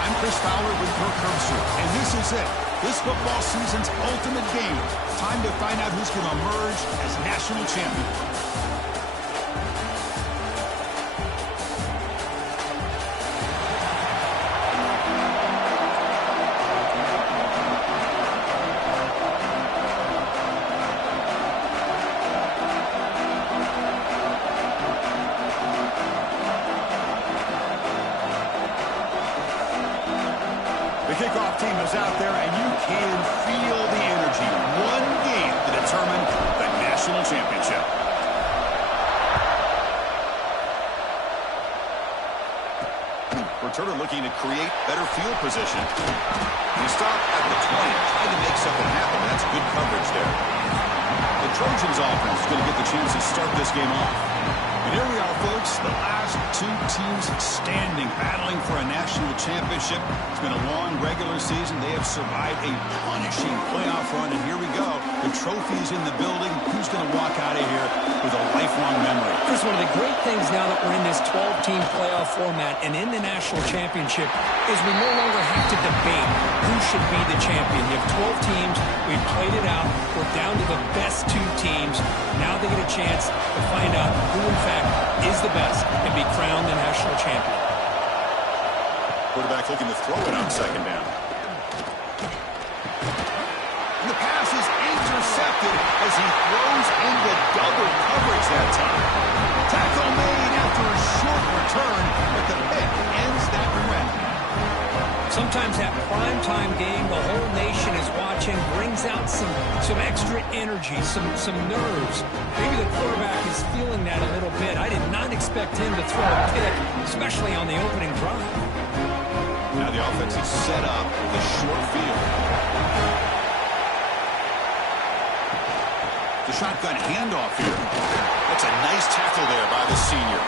I'm Chris Fowler with Kirk Herbstreit, and this is it. This football season's ultimate game. Time to find out who's going to emerge as national champion. The kickoff team is out there, and you can feel the energy. One game to determine the national championship. Returner looking to create better field position. He stopped at the 20, trying to make something happen. That's good coverage there. The Trojans offense is going to get the chance to start this game off. And here we are, folks, the last two teams standing, battling for a national championship. It's been a long regular season. They have survived a punishing playoff run, and here we go. The trophy is in the building. Who's going to walk out of here with a lifelong memory? Chris, one of the great things now that we're in this 12-team playoff format and in the national championship is we no longer have to debate who should be the champion. You have 12 teams. We've played it out. We're down to the best two teams. Now they get a chance to find out who, in fact, is the best and be crowned the national champion. Quarterback looking to throw it on second down. And the pass is intercepted as he throws into double coverage that time. Tackle made after a short return, but the pick ends that threat. Sometimes that primetime game, the whole nation is watching, brings out some extra energy, some nerves. Maybe the quarterback is feeling that a little bit. I did not expect him to throw a pick, especially on the opening drive. Now the offense is set up the short field. The shotgun handoff here. That's a nice tackle there by the senior.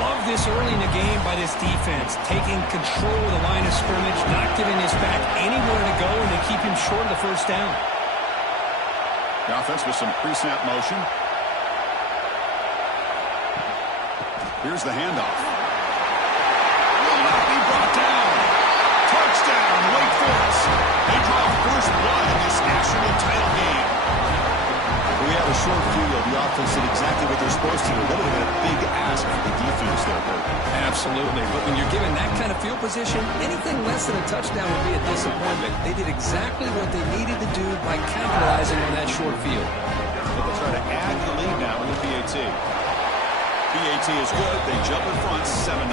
Love this early in the game by this defense, taking control of the line of scrimmage, not giving his back anywhere to go, and they keep him short of the first down. The offense with some pre-snap motion. Here's the handoff. Will not be brought down. Touchdown, Wake Forest. They draw first blood in this national title game. We have a short field. The offense did exactly what they're supposed to do. That would have been a big ask for the defense there, Kurt. Absolutely. But when you're given that kind of field position, anything less than a touchdown would be a disappointment. They did exactly what they needed to do by capitalizing on that short field. But they'll try to add to the lead now with the PAT. PAT is good. They jump in front, 7-0.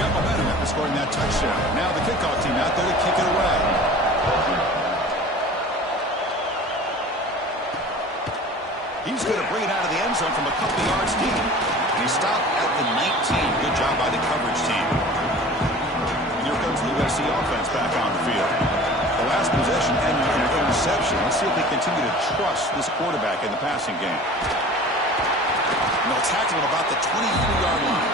Got momentum after scoring that touchdown. Now the kickoff team out there to kick it away. He's going to bring it out of the end zone from a couple yards deep. And he stopped at the 19. Good job by the coverage team. And here comes the USC offense back on the field. The last possession ended in an interception. Let's see if they continue to trust this quarterback in the passing game. And they'll tackle him about the 23-yard line.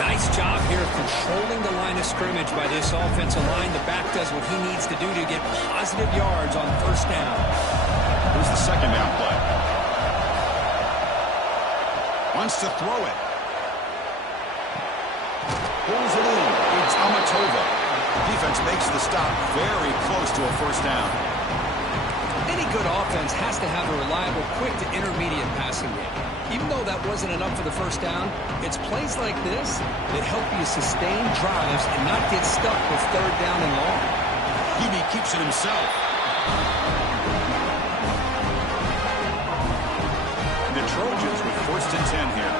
Nice job here of controlling the line of scrimmage by this offensive line. The back does what he needs to do to get positive yards on first down. Here's the second down play. Wants to throw it. Pulls it in. It's Amatova. Defense makes the stop very close to a first down. Any good offense has to have a reliable, quick to intermediate passing game. Even though that wasn't enough for the first down, it's plays like this that help you sustain drives and not get stuck with third down and long. Hebe keeps it himself. The Trojans with first and 10 here.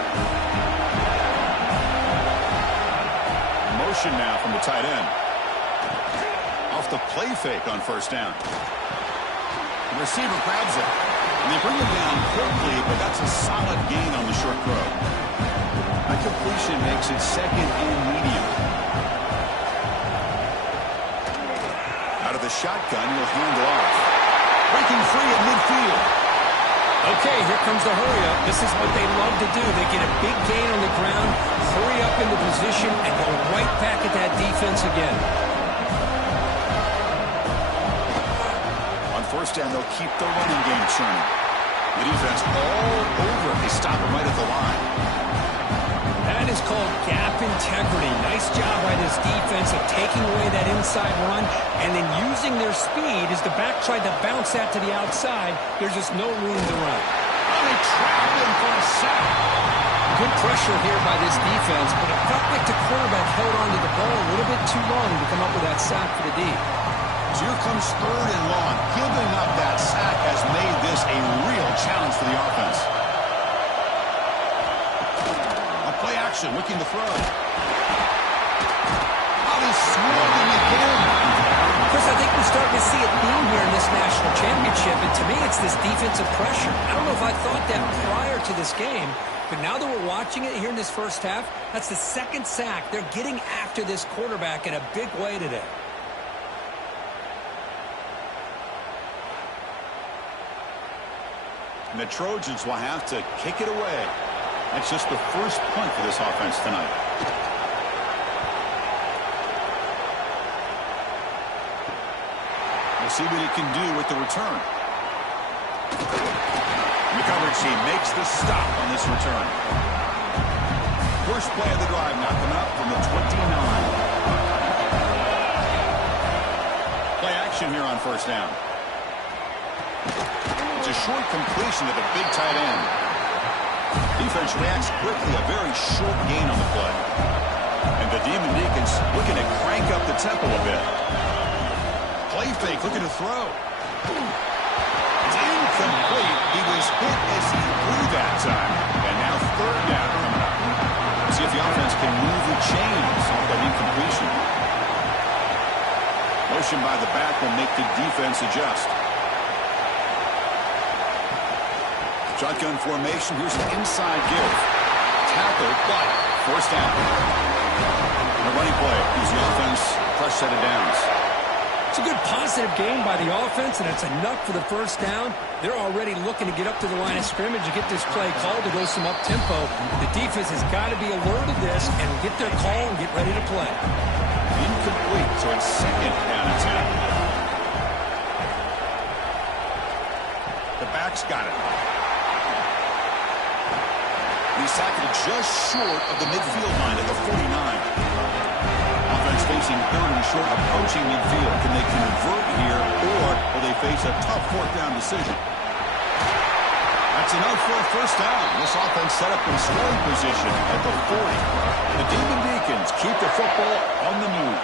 Motion now from the tight end. Off the play fake on first down. The receiver grabs it. And they bring him down quickly, but that's a solid gain on the short throw. That completion makes it second and medium. Out of the shotgun, he'll hand it off. Breaking free at midfield. Okay, here comes the hurry-up. This is what they love to do. They get a big gain on the ground, hurry up into position, and go right back at that defense again. On first down, they'll keep the running game churning. The defense all over. They stop him right at the line. That is called gap integrity. Nice job by this defense of taking away that inside run and then using their speed as the back tried to bounce that to the outside. There's just no room to run. Oh, they trapped him for a sack. Good pressure here by this defense, but it felt like the quarterback held on to the ball a little bit too long to come up with that sack for the D. So here comes 3rd and long. Giving up that sack has made this a real challenge for the offense. A play action, looking to throw. Out is swirling again. Chris, I think we're starting to see a theme here in this national championship, and to me it's this defensive pressure. I don't know if I thought that prior to this game, but now that we're watching it here in this first half, that's the 2nd sack. They're getting after this quarterback in a big way today. And the Trojans will have to kick it away. That's just the first punt for this offense tonight. We'll see what he can do with the return. The coverage team makes the stop on this return. First play of the drive now coming up from the 29. Play action here on 1st down. It's a short completion to the big tight end. Defense reacts quickly, a very short gain on the play. And the Demon Deacons looking to crank up the tempo a bit. Play fake, looking to throw. It's incomplete. He was hit as he threw that time. And now 3rd down coming up. Let's see if the offense can move the chains off that incompletion. Motion by the back will make the defense adjust. Shotgun formation. Here's an inside give. Tackle, but 1st down. And a running play gives the offense a fresh set of downs. It's a good positive game by the offense, and it's enough for the 1st down. They're already looking to get up to the line of scrimmage and get this play called to go some up-tempo. The defense has got to be alert of this and get their call and get ready to play. Incomplete, so it's 2nd down and 10. The back's got it. He's tackled just short of the midfield line at the 49. Offense facing 3rd and short, approaching midfield. Can they convert here, or will they face a tough 4th down decision? That's enough for a 1st down. This offense set up in scoring position at the 40. The Demon Deacons keep the football on the move.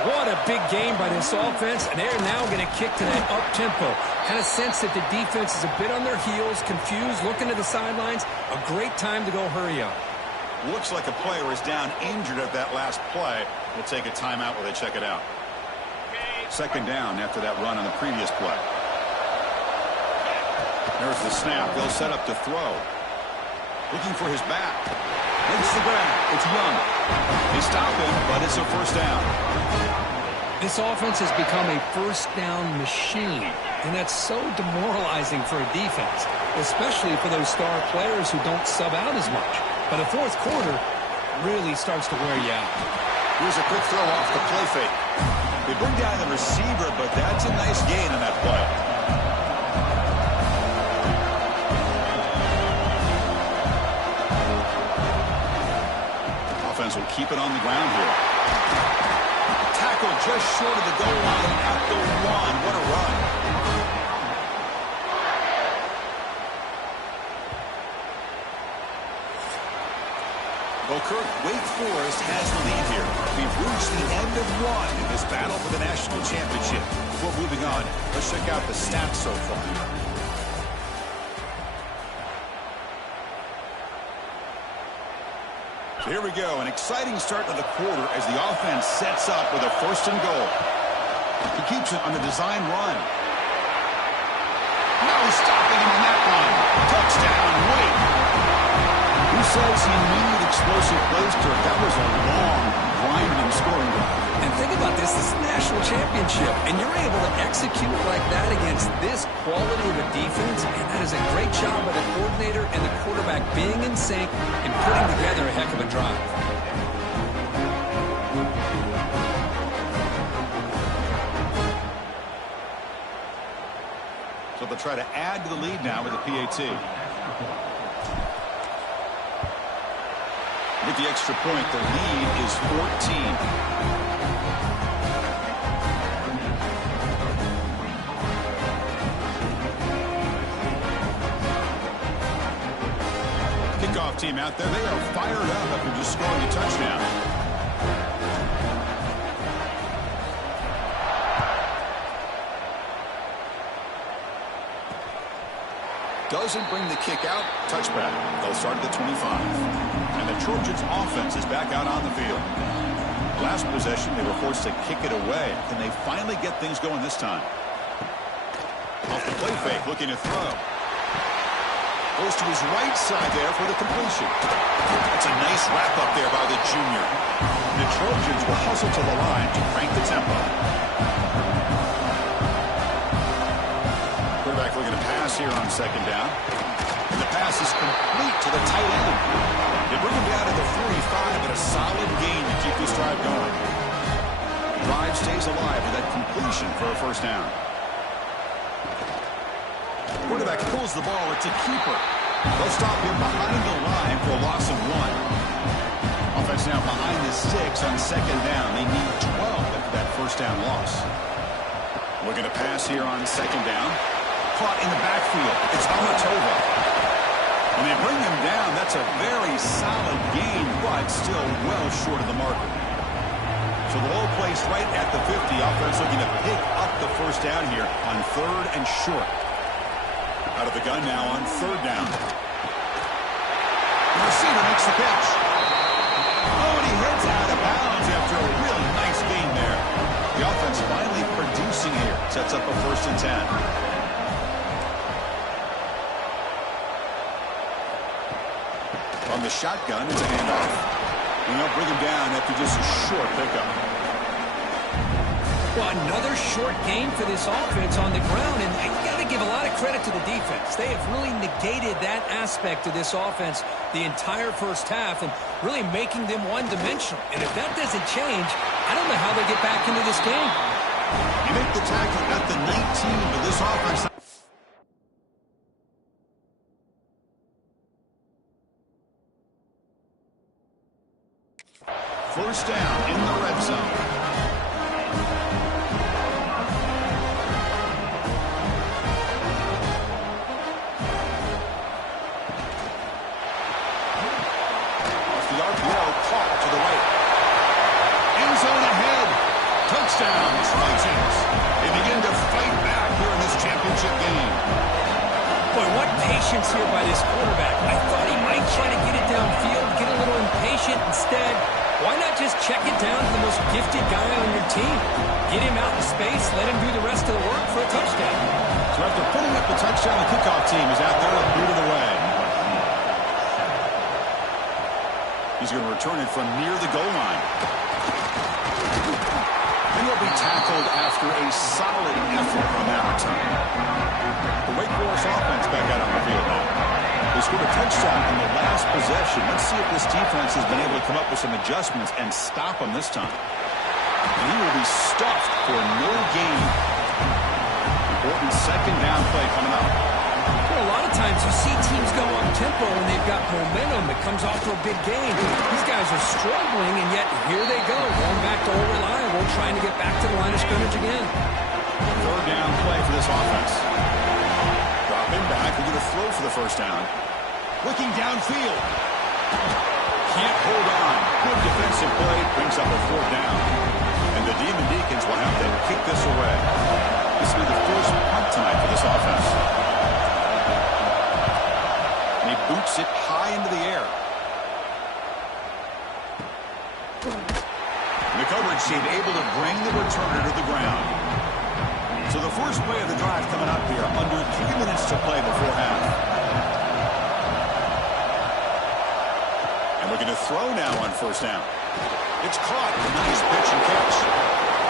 What a big game by this offense, and they're now going to kick to that up-tempo. Kind of sense that the defense is a bit on their heels, confused, looking to the sidelines. A great time to go hurry up. Looks like a player is down injured at that last play. We'll take a timeout while they check it out. 2nd down after that run on the previous play. There's the snap. They'll set up to throw. Looking for his back. Makes the grab. It's Young. They stop him, but it's a 1st down. This offense has become a 1st down machine, and that's so demoralizing for a defense, especially for those star players who don't sub out as much. By the 4th quarter, really starts to wear you out. Here's a quick throw off the play fake. They bring down the receiver, but that's a nice gain on that play. Offense will keep it on the ground here. Tackle just short of the goal line at the 1. What a run. Well, Kirk, Wake Forest has the lead here. We've reached the end of 1 in this battle for the national championship. Before moving on, let's check out the stats so far. So here we go, an exciting start to the quarter as the offense sets up with a 1st and goal. He keeps it on the design run. No stopping him on that one. Touchdown, Wake. Who says he needed explosive plays, Kirk? That was a long, grinding scoring drive. And think about this is a national championship, and you're able to execute like that against this quality of a defense, and that is a great job by the coordinator and the quarterback being in sync and putting together a heck of a drive. So they'll try to add to the lead now with the PAT. With the extra point, the lead is 14. Kickoff team out there. They are fired up after just scoring a touchdown. Doesn't bring the kick out. Touchback. They'll start at the 25. And the Trojans offense is back out on the field. Last possession, they were forced to kick it away. Can they finally get things going this time? Off the play fake, looking to throw. Goes to his right side there for the completion. That's a nice wrap up there by the junior. The Trojans will hustle to the line to crank the tempo. Quarterback looking to pass here on second down. And the pass is complete to the tight end. They bring him down to the 45, but a solid gain to keep this drive going. The drive stays alive with that completion for a first down. Quarterback pulls the ball. It's a keeper. They'll stop him behind the line for a loss of 1. Offense now behind the 6 on second down. They need 12 after that first down loss. Looking to pass here on second down. Caught in the backfield. It's Amatova. When they bring him down, that's a very solid gain, but still well short of the marker. So the ball placed right at the 50. Offense looking to pick up the first down here on third and short. Out of the gun now on third down. The receiver makes the catch. Oh, and he heads out of bounds after a really nice gain there. The offense finally producing here. Sets up a 1st and 10. On the shotgun, it's a handoff. And they'll bring him down after just a short pickup. Well, another short gain for this offense on the ground, and you got to give a lot of credit to the defense. They have really negated that aspect of this offense the entire first half and really making them one-dimensional. And if that doesn't change, I don't know how they get back into this game. You make the tackle at the 19, but this offense... First down in the red zone. Off the RPO, caught to the right. End zone ahead. Touchdown, Trojans. They begin to fight back here in this championship game. Boy, what patience here by this quarterback. I thought he might try to get it downfield, get a little impatient. Instead, why not just check it down to the most gifted guy on your team? Get him out in space, let him do the rest of the work for a touchdown. So after putting up the touchdown, the kickoff team is out there to boot it away. He's going to return it from near the goal line. And he'll be tackled after a solid effort on that return. The Wake Forest offense back out on the field now. They scored a touchdown in the last possession. Let's see if this defense has been able to come up with some adjustments and stop them this time. And he will be stuffed for no gain. Important second down play coming up. Well, a lot of times you see teams go up tempo when they've got momentum that comes off to a big gain. These guys are struggling, and yet here they go, going back to old reliable, trying to get back to the line of scrimmage again. Third down play for this offense. Dropping back, we're going to throw for the first down. Looking downfield. Can't hold on. Good defensive play, brings up a fourth down. And the Demon Deacons will have to kick this away. This will be the first punt tonight for this offense. And he boots it high into the air. And the coverage team able to bring the returner to the ground. So the first play of the drive coming up here, under 3 minutes to play before half. And we're going to throw now on first down. It's caught. Nice pitch and catch.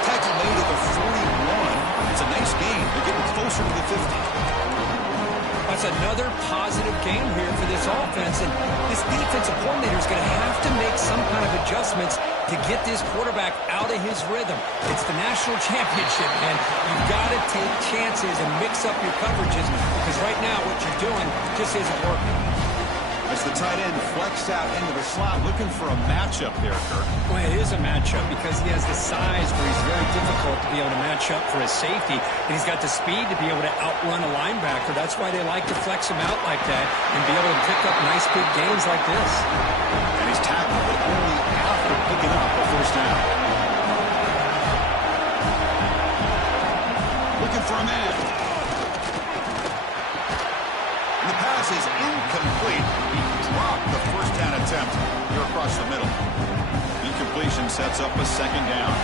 Tackle made at the 41. It's a nice gain. They're getting closer to the 50. That's another positive game here for this offense, and this defensive coordinator is going to have to make some kind of adjustments to get this quarterback out of his rhythm. It's the national championship, and you've got to take chances and mix up your coverages, because right now what you're doing just isn't working. As As the tight end flexed out into the slot, looking for a matchup there, Kirk. Well, it is a matchup because he has the size where he's very difficult to be able to match up for his safety, and he's got the speed to be able to outrun a linebacker. That's why they like to flex him out like that and be able to pick up nice big gains like this. And he's tackled, but only after picking up a first down. Looking for a man. And the pass is incomplete. He dropped the first down attempt here across the middle. Incompletion sets up a second down.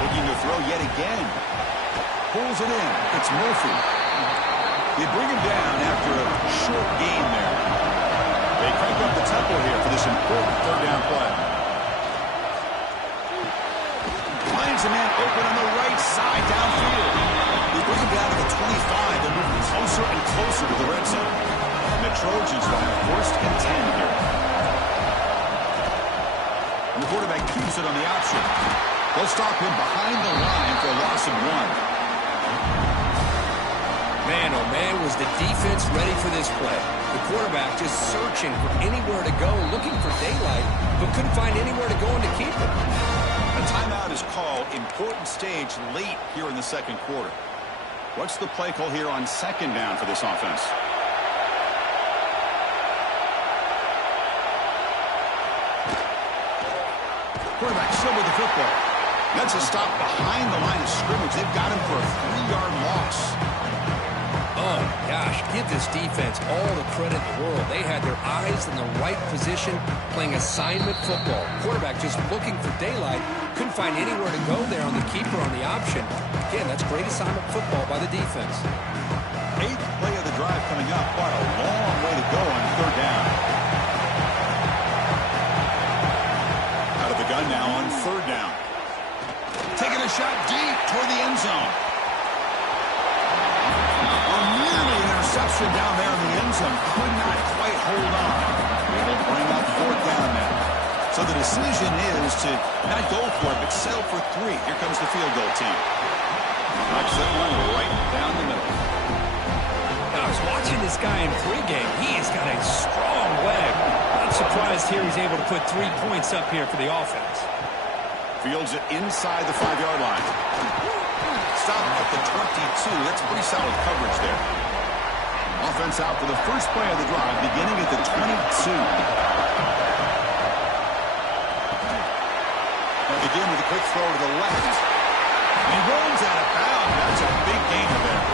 Looking to throw yet again. Pulls it in. It's Murphy. They bring him down after a short gain there. They crank up the tempo here for this important third down play. Finds a man open on the right side downfield. They bring him down to the 25. They're moving closer and closer to the red zone. And the Trojans will have first and 10 here. And the quarterback keeps it on the option. They'll stop him behind the line for a loss of 1. Man, oh man, was the defense ready for this play. The quarterback just searching for anywhere to go, looking for daylight, but couldn't find anywhere to go and to keep it. A timeout is called. Important stage late here in the second quarter. What's the play call here on second down for this offense? Quarterback still with the football. That's a stop behind the line of scrimmage. They've got him for a 3-yard loss. Oh, gosh, give this defense all the credit in the world. They had their eyes in the right position, playing assignment football. Quarterback just looking for daylight. Couldn't find anywhere to go there on the keeper on the option. Again, that's great assignment football by the defense. 8th play of the drive coming up. What a long way to go on third down. Out of the gun now on third down. Taking a shot deep toward the end zone. Nearly an interception down there in the end zone. Could not quite hold on. It'll bring up fourth down now. So the decision is to not go for it, but settle for 3. Here comes the field goal team. Knocks that one right down the middle. Now, I was watching this guy in pregame. He has got a strong leg. Not surprised here he's able to put 3 points up here for the offense. Fields it inside the 5-yard line. Stop at the 22. That's pretty solid coverage there. Offense out for the first play of the drive, beginning at the 22. Now begin with a quick throw to the left. He rolls out of bounds. That's a big gain there.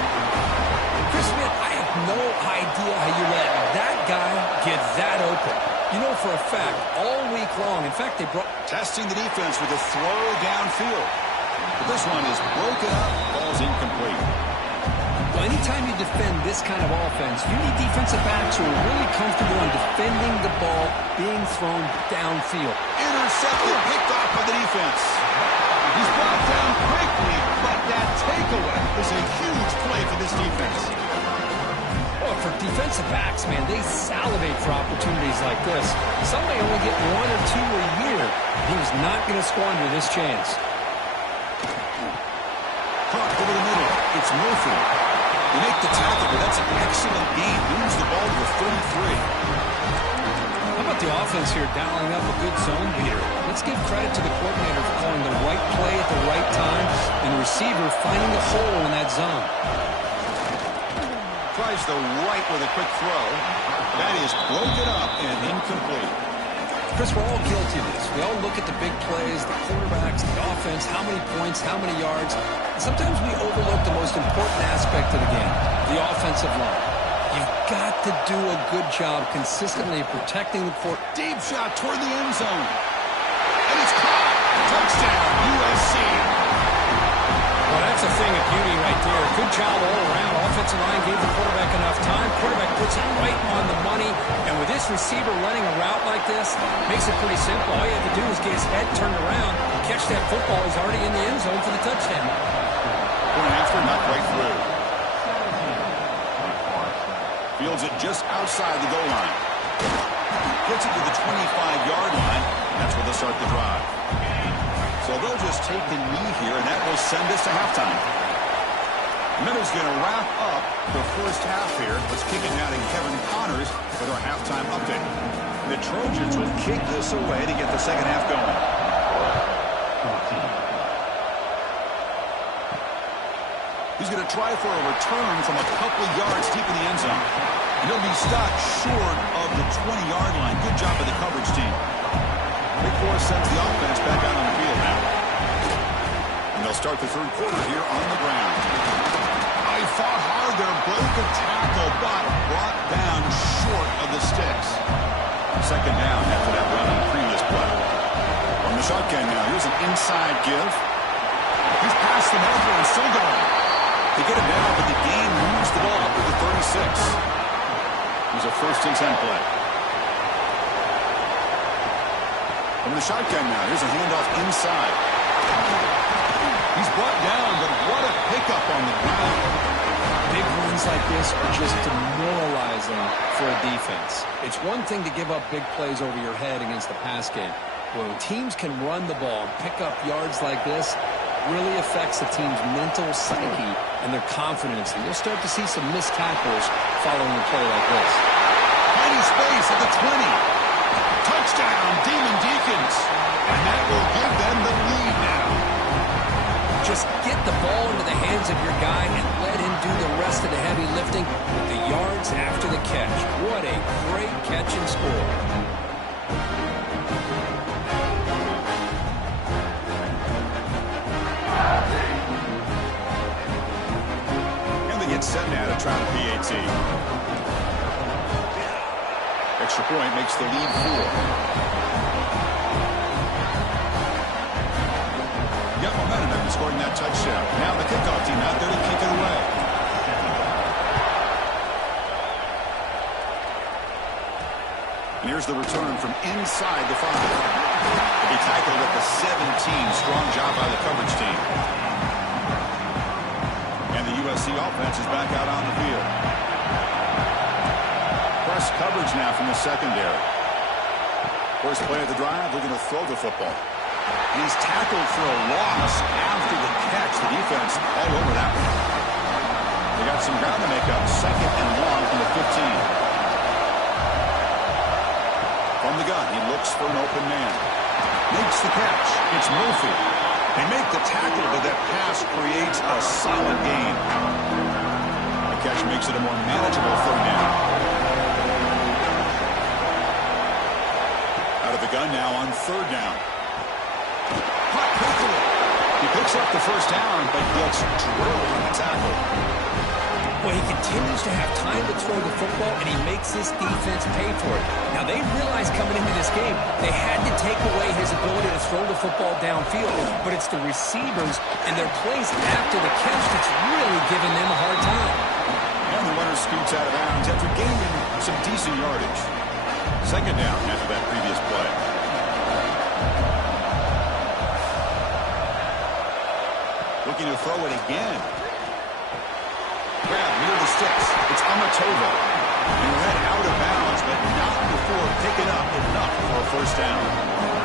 Chris Smith, I have no idea how you let that guy get that open. You know for a fact, all week long, in fact, they brought... Testing the defense with a throw downfield. But this one is broken up. Ball's incomplete. Well, anytime you defend this kind of offense, you need defensive backs who are really comfortable in defending the ball being thrown downfield. Intercepted, picked off by the defense. He's brought down quickly, but that takeaway is a huge play for this defense. Well, for defensive backs, man, they salivate for opportunities like this. Some may only get 1 or 2 a year. He was not going to squander this chance. Caught over the middle. It's Murphy. They make the tackle, but that's an excellent gain. Moves the ball to the 33. How about the offense here dialing up a good zone beater? Let's give credit to the coordinator for calling the right play at the right time and the receiver finding the hole in that zone. Tries the right with a quick throw. That is broken up and incomplete. Chris, we're all guilty of this. We all look at the big plays, the quarterbacks, the offense, how many points, how many yards. And sometimes we overlook the most important aspect of the game, the offensive line. You've got to do a good job consistently protecting the court. Deep shot toward the end zone. And it's caught. Touchdown, USC. Well, that's a thing of beauty right there. Good job all around. Offensive line gave the quarterback enough time. Quarterback puts it right on the money. And with this receiver running a route like this, makes it pretty simple. All you have to do is get his head turned around, catch that football. He's already in the end zone for the touchdown. Going after, not right through. Fields it just outside the goal line. Gets it to the 25-yard line. That's where they'll start the drive. So they'll just take the knee here, and that will send us to halftime. And that is going to wrap up the first half here. Let's kick it now to Kevin Connors with our halftime update. The Trojans will kick this away to get the second half going. He's going to try for a return from a couple yards deep in the end zone. And he'll be stopped short of the 20-yard line. Good job by the coverage team. Big Force sends the offense back out on the field now. And they'll start the third quarter here on the ground. I fought hard there, broke a tackle, but brought down short of the sticks. Second down after that run on the previous play. From the shotgun now, here's an inside give. He's passed them over and still going. They get him down, but the game moves the ball up to the 36. It was a 1st and 10 play. From the shotgun now, here's a handoff inside. He's brought down, but what a pickup on the ground. Big runs like this are just demoralizing for a defense. It's one thing to give up big plays over your head against the pass game. When teams can run the ball and pick up yards like this, really affects the team's mental psyche and their confidence. And you'll start to see some missed tackles following a play like this. Tiny space at the 20. Touchdown, Demon Deacons. And that will give them the lead now. Just get the ball into the hands of your guy and let him do the rest of the heavy lifting with the yards after the catch. What a great catch and score. Set now to try the PAT. Extra point makes the lead 4. Got momentum after scoring that touchdown. Now the kickoff team out there to kick it away. And here's the return from inside the 5. To be tackled at the 17. Strong job by the coverage team. USC offense is back out on the field. Press coverage now from the secondary. First play of the drive, they're going to throw the football. And he's tackled for a loss after the catch. The defense all over that one. They got some ground to make up. 2nd and long from the 15. From the gun, he looks for an open man. Makes the catch. It's Murphy. They make the tackle, but that pass creates a solid gain. The catch makes it a more manageable 3rd down. Out of the gun now on 3rd down. Hot quickly. He picks up the 1st down, but gets drilled on the tackle. Well, he continues to have time to throw the football, and he makes this defense pay for it. Now, they realized coming into this game, they had to take away his ability to throw the football downfield, but it's the receivers and their plays after the catch that's really giving them a hard time. And the runner scoots out of bounds after gaining some decent yardage. 2nd down after that previous play. Looking to throw it again. Grab near the sticks. It's Amatova. He ran out of bounds, but not before picking up enough for a 1st down.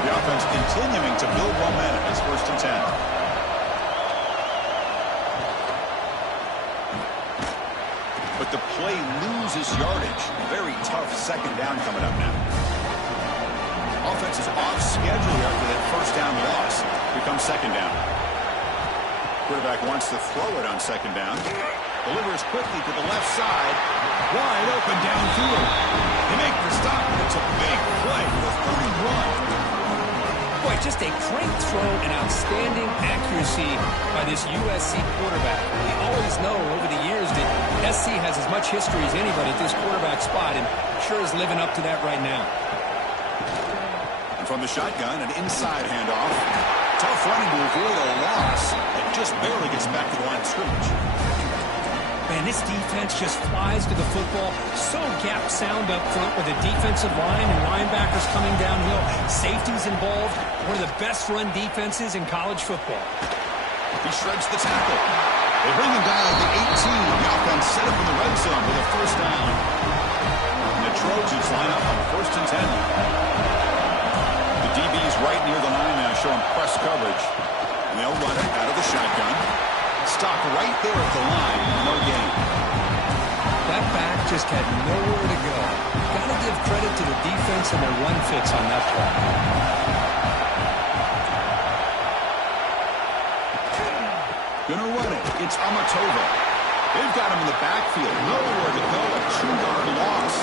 The offense continuing to build momentum. It's 1st and 10. But the play loses yardage. Very tough 2nd down coming up now. Offense is off schedule after that 1st down loss. Here comes 2nd down. Quarterback wants to throw it on 2nd down. Delivers quickly to the left side. Wide open downfield. They make the stop. It's a big play for the 31. Boy, just a great throw and outstanding accuracy by this USC quarterback. We always know over the years that SC has as much history as anybody at this quarterback spot, and sure is living up to that right now. And from the shotgun, an inside handoff. Tough running to avoid a loss. It just barely gets back to the line of scrimmage. Man, this defense just flies to the football. So gap sound up front with the defensive line and linebackers coming downhill. Safeties involved. One of the best run defenses in college football. He shreds the tackle. They bring him down at the 18. The offense set up in the red zone with a 1st down. And the Trojans line up on 1st and 10. The DB's right near the line now showing press coverage. And they'll run it out of the shotgun. Stopped right there at the line. No gain. That back just had nowhere to go. Got to give credit to the defense and their run fits on that play. Gonna run it. It's Amatova. They've got him in the backfield. Nowhere to go. A 2-yard loss.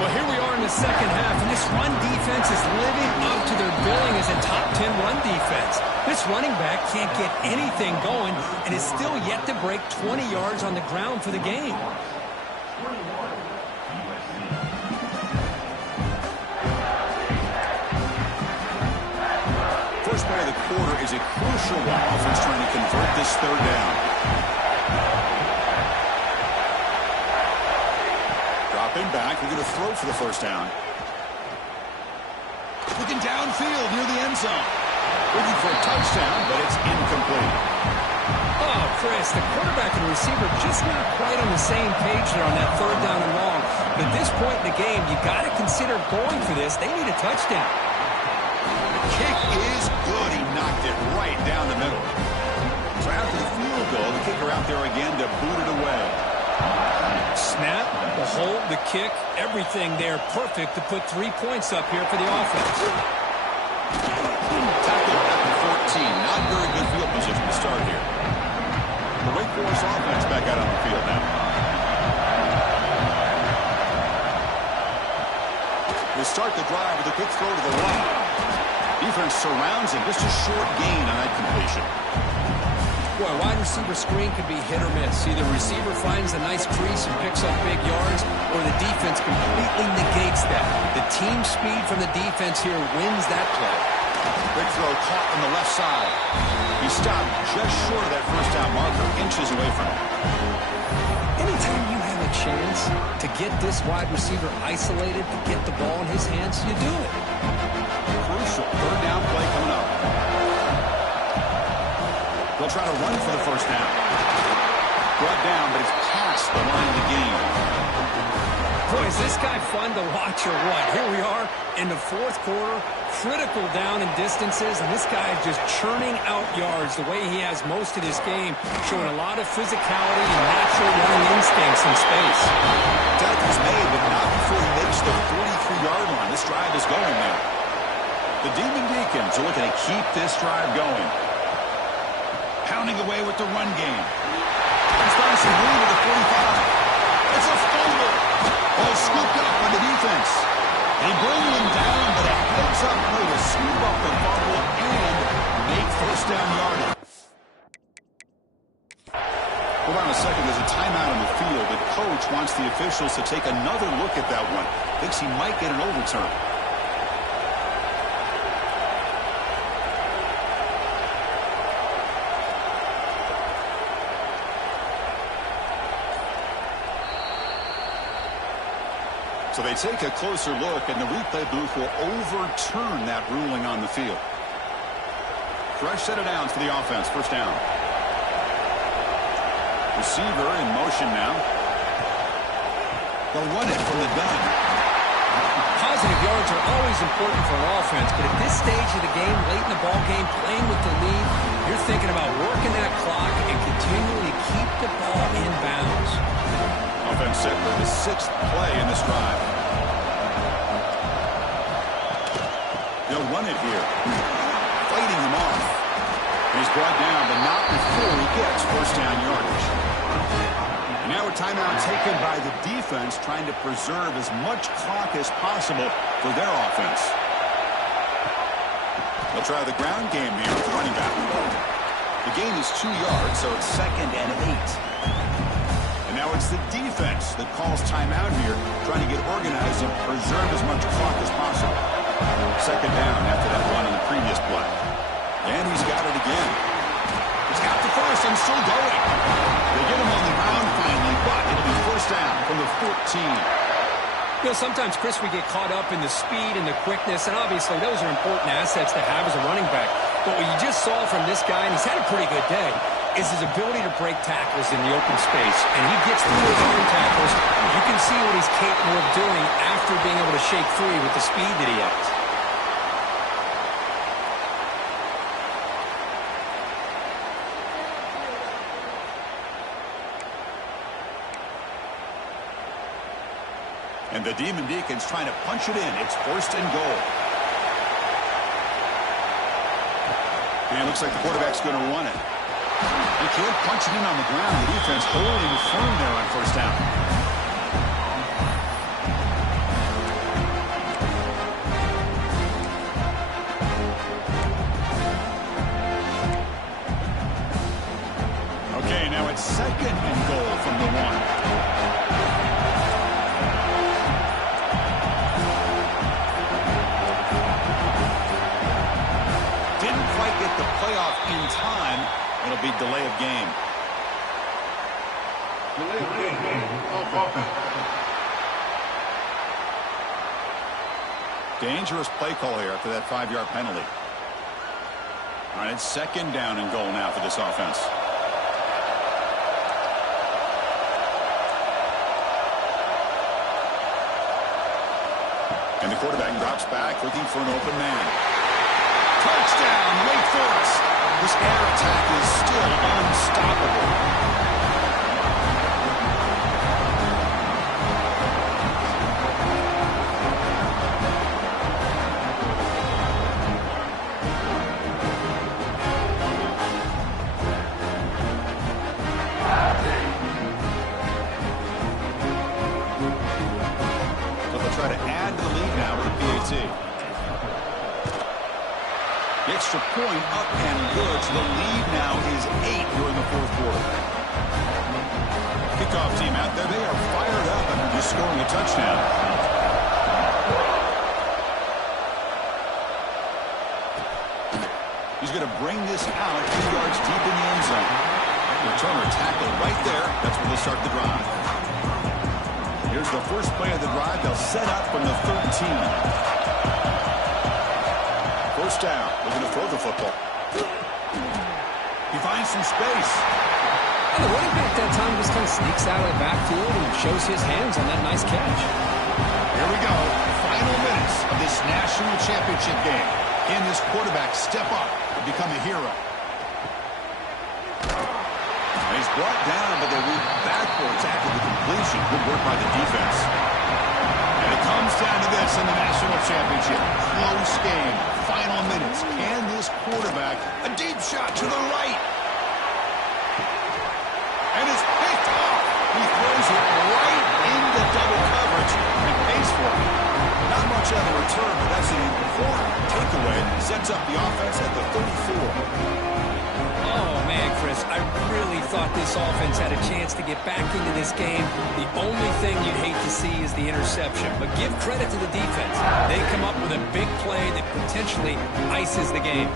Well, here we are in the second half, and this run defense is living up to their billing as a top 10 run defense. This running back can't get anything going and is still yet to break 20 yards on the ground for the game. First play of the quarter is a crucial one. Offense trying to convert this third down. Dropping back. We're going to throw for the first down. Looking downfield near the end zone. Looking for a touchdown, but it's incomplete. Oh, Chris, the quarterback and receiver just not quite on the same page there on that third down and long. But at this point in the game, you got to consider going for this. They need a touchdown. Kick is good. He knocked it right down the middle. So after the field goal, the kicker out there again to boot it away. Snap, the hold, the kick, everything there perfect to put 3 points up here for the offense. Tackled at the 14. Not very good field position to start here. The Wake Forest offense back out on the field now. They start the drive with a quick throw to the right. Defense surrounds him. Just a short gain on that completion. Boy, wide receiver screen could be hit or miss. Either receiver finds a nice crease and picks up big yards, or the defense completely negates that. The team speed from the defense here wins that play. Big throw caught on the left side. He stopped just short of that first down marker, inches away from it. Anytime you have a chance to get this wide receiver isolated, to get the ball in his hands, you do it. Crucial third down play coming up. They'll try to run for the first down. Brought down, but it's past the line of the game. Boy, is this guy fun to watch or what? Here we are in the fourth quarter, critical down in distances, and this guy is just churning out yards the way he has most of this game, showing a lot of physicality and natural running instincts in space. Tackle's made, but not before he makes the 43-yard line. This drive is going now. The Demon Deacons are looking to keep this drive going. Pounding away with the run game. He's finding some room at the 45. It's a fumble. Ball scooped up by the defense. They bring him down, but a heads-up play to scoop up the fumble and make first down yardage. Hold on a second. There's a timeout on the field. The coach wants the officials to take another look at that one. Thinks he might get an overturn. So they take a closer look, and the replay booth will overturn that ruling on the field. Fresh set of downs for the offense. First down. Receiver in motion now. They'll run it from the gun. Positive yards are always important for an offense, but at this stage of the game, late in the ball game, playing with the lead, you're thinking about working that clock and continually keep the ball in bounds. Offense set for the 6th play in this drive. They'll run it here. Fighting him off. He's brought down, but not before he gets first down yardage. And now a timeout taken by the defense, trying to preserve as much clock as possible for their offense. They'll try the ground game here with the running back. The gain is 2 yards, so it's 2nd and 8. And now it's the defense that calls timeout here, trying to get organized and preserve as much clock as possible. 2nd down after that run in the previous play. And he's got it again. He's got the first and still going. They get him on the ground finally, but it'll be first down from the 14. You know, sometimes, Chris, we get caught up in the speed and the quickness, and obviously those are important assets to have as a running back. But what you just saw from this guy, and he's had a pretty good day, is his ability to break tackles in the open space. And he gets through those arm tackles. You can see what he's capable of doing after being able to shake free with the speed that he has. And the Demon Deacons trying to punch it in. It's first and goal. And it looks like the quarterback's going to run it. He can't punch it in on the ground. The defense holding firm there on first down. Okay, now it's second and goal from the 1. Get the playoff in time. It'll be delay of game. Dangerous play call here after that 5-yard penalty. All right, it's second down and goal now for this offense. And the quarterback drops back looking for an open man. Touchdown, Wake Forest. This air attack is still unstoppable. So they'll try to add to the lead now with the PAT. The extra point up and good, so the lead now is 8 during the fourth quarter. Kickoff team out there, they are fired up after just scoring a touchdown. He's going to bring this out 2 yards deep in the end zone. Returner tackle right there. That's where they'll start the drive. Here's the first play of the drive. They'll set up from the 13. First down. They're going to throw the football. He finds some space. And the running back that time just kind of sneaks out of the backfield and shows his hands on that nice catch. Here we go. Final minutes of this national championship game. Can this quarterback step up and become a hero? And he's brought down, but they move backwards after the completion. Good work by the defense. And it comes down to this in the national championship. Close game. Final minutes. Can this quarterback, a deep shot to the right. And it's picked off. He throws it right into double coverage and pays for it. Not much of a return, but that's an important takeaway. Sets up the offense at the 34. Oh, man, Chris, I really thought this offense had a chance to get back into this game. The only thing you'd hate to see is the interception. But give credit to the defense. They come up with a big play that potentially ices the game.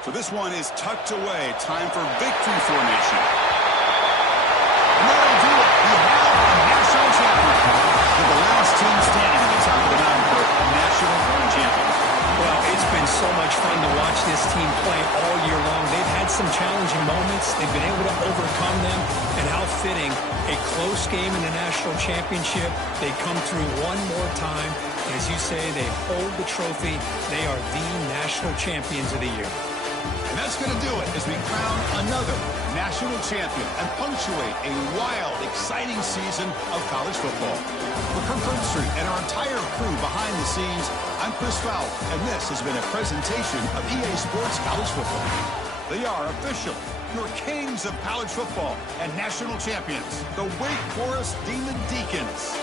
So this one is tucked away. Time for victory formation. And that'll do it. We have a national champion. With the last team standing at the top of the mountain for national champions. Well, it's been so much fun to watch this team play all year long. They've had some challenging moments. They've been able to overcome them. And how fitting, a close game in the national championship. They come through one more time. As you say, they hold the trophy. They are the national champions of the year. And that's going to do it as we crown another national champion and punctuate a wild, exciting season of college football. For Kirk Herbstreit and our entire crew behind the scenes, I'm Chris Fowler, and this has been a presentation of EA Sports College Football. They are official, your kings of college football and national champions, the Wake Forest Demon Deacons.